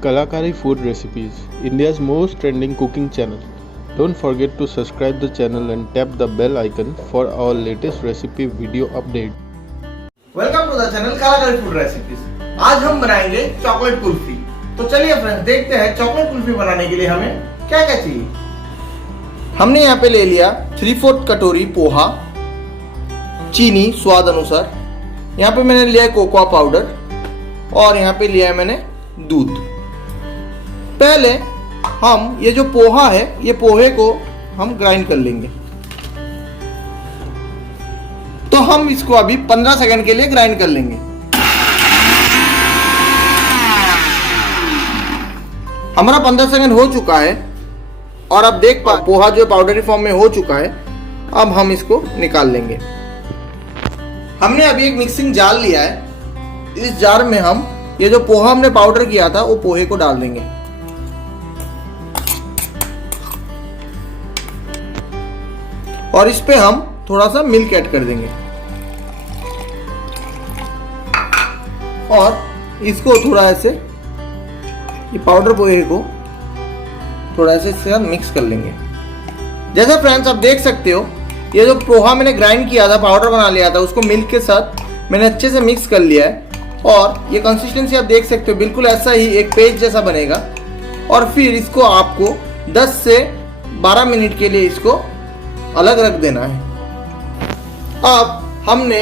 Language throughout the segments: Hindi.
Kalakari Food Recipes, India's most trending cooking channel. Don't forget to subscribe the channel and tap the bell icon for our latest recipe video update. Welcome to the channel Kalakari food recipes. आज हम बनाएंगे चॉकलेट कुल्फी। तो चलिए फ्रेंड्स देखते हैं चॉकलेट कुल्फी बनाने के लिए हमें क्या क्या चाहिए। हमने यहाँ पे ले लिया 3/4 कटोरी पोहा, चीनी स्वाद अनुसार, यहाँ पे मैंने लिया है कोकोआ पाउडर और यहाँ पे लिया है मैंने दूध। पहले हम ये जो पोहा है, ये पोहे को हम ग्राइंड कर लेंगे। तो हम इसको अभी 15 सेकंड के लिए ग्राइंड कर लेंगे। हमारा 15 सेकंड हो चुका है और अब देख पा पोहा जो पाउडरी फॉर्म में हो चुका है। अब हम इसको निकाल लेंगे। हमने अभी एक मिक्सिंग जार लिया है। इस जार में हम ये जो पोहा हमने पाउडर किया था वो पोहे को डाल देंगे और इस पे हम थोड़ा सा मिल्क ऐड कर देंगे और इसको थोड़ा ऐसे ये पाउडर पोहे को थोड़ा ऐसे इसके साथ मिक्स कर लेंगे। जैसा फ्रेंड्स आप देख सकते हो, ये जो पोहा मैंने ग्राइंड किया था, पाउडर बना लिया था, उसको मिल्क के साथ मैंने अच्छे से मिक्स कर लिया है और ये कंसिस्टेंसी आप देख सकते हो, बिल्कुल ऐसा ही एक पेस्ट जैसा बनेगा। और फिर इसको आपको 10 से 12 मिनट के लिए इसको अलग रख देना है। अब हमने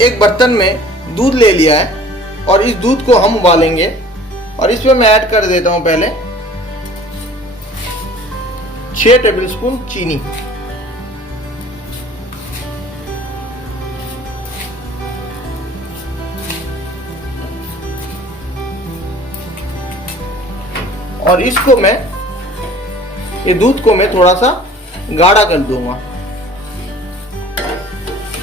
एक बर्तन में दूध ले लिया है और इस दूध को हम उबालेंगे और इसमें मैं ऐड कर देता हूं पहले 6 टेबलस्पून चीनी। और इसको मैं ये दूध को मैं थोड़ा सा गाढ़ा कर दूंगा।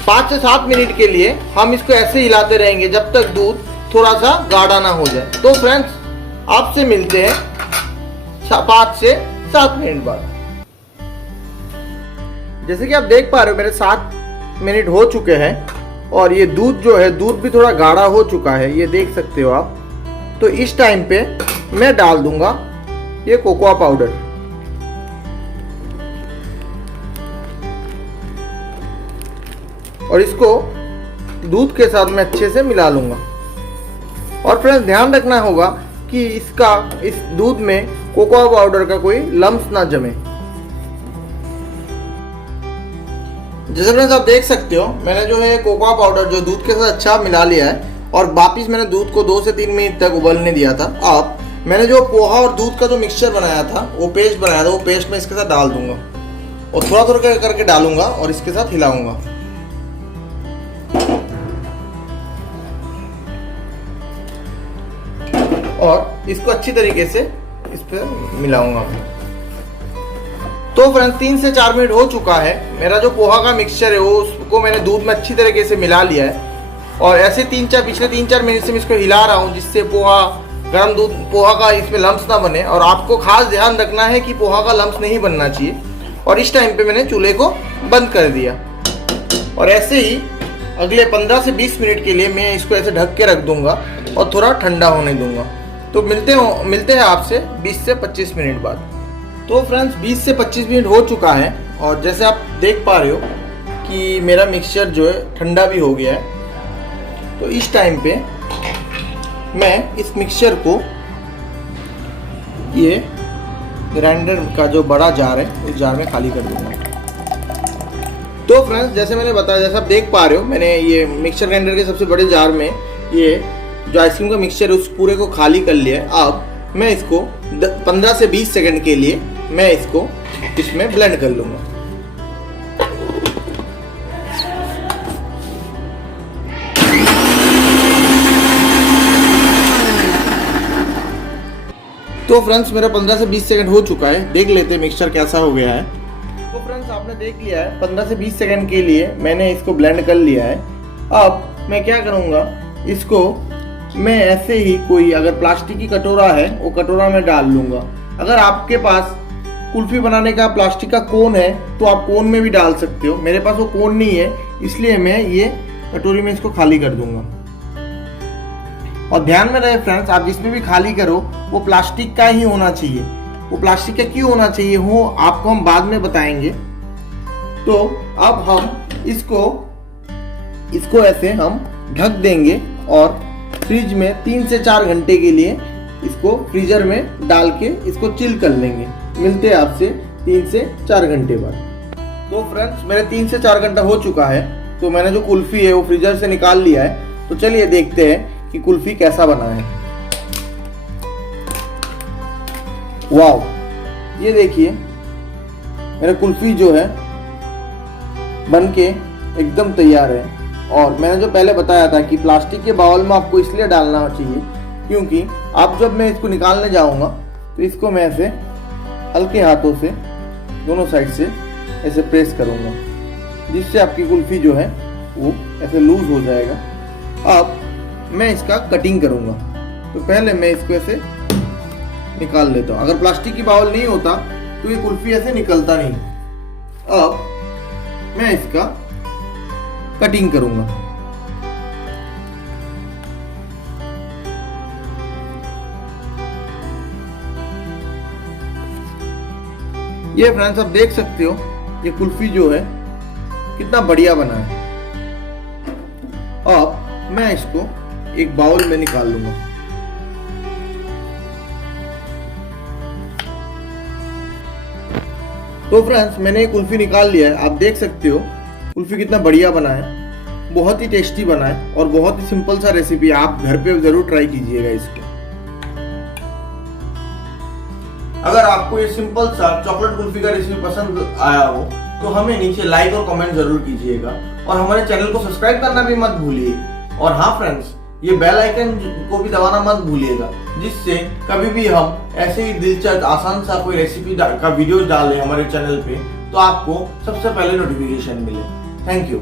5 से 7 मिनट के लिए हम इसको ऐसे हिलाते रहेंगे जब तक दूध थोड़ा सा गाढ़ा ना हो जाए। तो फ्रेंड्स आपसे मिलते हैं 5 से 7 मिनट बाद। जैसे कि आप देख पा रहे हो मेरे 7 मिनट हो चुके हैं और ये दूध जो है, दूध भी थोड़ा गाढ़ा हो चुका है, ये देख सकते हो आप। तो इस टाइम पे मैं डाल दूंगा ये कोकोआ पाउडर और इसको दूध के साथ मैं अच्छे से मिला लूंगा। और फ्रेंड्स ध्यान रखना होगा कि इस दूध में कोकोआ पाउडर का कोई लम्स ना जमे। जैसे फ्रेंड्स आप देख सकते हो, मैंने जो है कोकोआ पाउडर जो दूध के साथ अच्छा मिला लिया है और वापिस मैंने दूध को 2 से 3 मिनट तक उबलने दिया था। अब मैंने जो पोहा और दूध का जो मिक्सचर बनाया था, वो पेस्ट बनाया था, वो पेस्ट मैं इसके साथ डाल दूंगा और थोड़ा थोड़ा करके डालूंगा और इसके साथ हिलाऊंगा। और इसको अच्छी तरीके से इस पर मिलाऊंगा। तो फ्रेंड्स 3 से 4 मिनट हो चुका है। मेरा जो पोहा का मिक्सचर है वो उसको मैंने दूध में अच्छी तरीके से मिला लिया है और ऐसे पिछले 3-4 मिनट से मैं इसको हिला रहा हूँ जिससे गर्म दूध पोहा का इसमें लम्स ना बने। और आपको खास ध्यान रखना है कि पोहा का लम्स नहीं बनना चाहिए। और इस टाइम पे मैंने चूल्हे को बंद कर दिया और ऐसे ही अगले 15 से 20 मिनट के लिए मैं इसको ऐसे ढक के रख दूंगा और थोड़ा ठंडा होने दूंगा। तो मिलते हैं आपसे 20 से 25 मिनट बाद। तो फ्रेंड्स 20 से 25 मिनट हो चुका है और जैसे आप देख पा रहे हो कि मेरा मिक्सचर जो है ठंडा भी हो गया है। तो इस टाइम पे मैं इस मिक्सचर को ये ग्राइंडर का जो बड़ा जार है उस जार में खाली कर दूंगा। तो फ्रेंड्स जैसे मैंने बताया, जैसा आप देख पा रहे हो, मैंने ये मिक्सचर ग्राइंडर के सबसे बड़े जार में ये जो आइसक्रीम का मिक्सचर है उस पूरे को खाली कर लिया है। अब मैं इसको 15 से 20 सेकंड के लिए मैं इसको इसमें ब्लेंड कर लूँगा। तो फ्रेंड्स मेरा 15 से 20 सेकंड हो चुका है। देख लेते हैं मिक्सचर कैसा हो गया है। तो फ्रेंड्स आपने देख लिया है 15 से 20 सेकंड के लिए मैंने इसको ब्लेंड कर लिया है। अब मैं क्या करूँगा, इसको मैं ऐसे ही कोई अगर प्लास्टिक की कटोरा है वो कटोरा में डाल लूँगा। अगर आपके पास कुल्फी बनाने का प्लास्टिक का कोन है तो आप कोन में भी डाल सकते हो। मेरे पास वो कोन नहीं है, इसलिए मैं ये कटोरी में इसको खाली कर दूंगा। और ध्यान में रहे फ्रेंड्स, आप जिसमें भी खाली करो वो प्लास्टिक का ही होना चाहिए। वो प्लास्टिक का क्यों होना चाहिए वो आपको हम बाद में बताएंगे। तो अब हम इसको ऐसे हम ढक देंगे और फ्रिज में 3 से 4 घंटे के लिए इसको फ्रीजर में डाल के इसको चिल कर लेंगे। मिलते हैं आपसे 3 से 4 घंटे बाद। तो फ्रेंड्स मेरे 3 से 4 घंटा हो चुका है, तो मैंने जो कुल्फी है वो फ्रीजर से निकाल लिया है। तो चलिए देखते हैं कि कुल्फी कैसा बना है। वाव, ये देखिए मेरा कुल्फी जो है बनके एकदम तैयार है। और मैंने जो पहले बताया था कि प्लास्टिक के बाउल में आपको इसलिए डालना चाहिए क्योंकि आप जब मैं इसको निकालने जाऊंगा तो इसको मैं ऐसे हल्के हाथों से दोनों साइड से ऐसे प्रेस करूंगा, जिससे आपकी कुल्फी जो है वो ऐसे लूज हो जाएगा। अब मैं इसका कटिंग करूंगा। तो पहले मैं इसको ऐसे निकाल लेता हूँ। अगर प्लास्टिक की बाउल नहीं होता तो ये कुल्फी ऐसे निकलता नहीं। अब मैं इसका कटिंग करूंगा। ये फ्रेंड्स आप देख सकते हो ये कुल्फी जो है कितना बढ़िया बना है। अब मैं इसको एक बाउल में निकाल लूंगा। तो फ्रेंड्स मैंने ये कुल्फी निकाल लिया है। आप देख सकते हो कुल्फी कितना बढ़िया बना है, बहुत ही टेस्टी बना है और बहुत ही सिंपल सा रेसिपी है। आप घर पे जरूर ट्राई कीजिएगा इसको। अगर आपको ये सिंपल सा चॉकलेट कुल्फी का रेसिपी पसंद आया हो तो हमें नीचे लाइक और कमेंट जरूर कीजिएगा और हमारे चैनल को सब्सक्राइब करना भी मत भूलिए। और हाँ फ्रेंड्स, ये बेल आइकन को भी दबाना मत भूलिएगा, जिससे कभी भी हम ऐसे ही दिलचस्प आसान सा कोई रेसिपी का वीडियो डालें हमारे चैनल पे तो आपको सबसे पहले नोटिफिकेशन मिले। Thank you.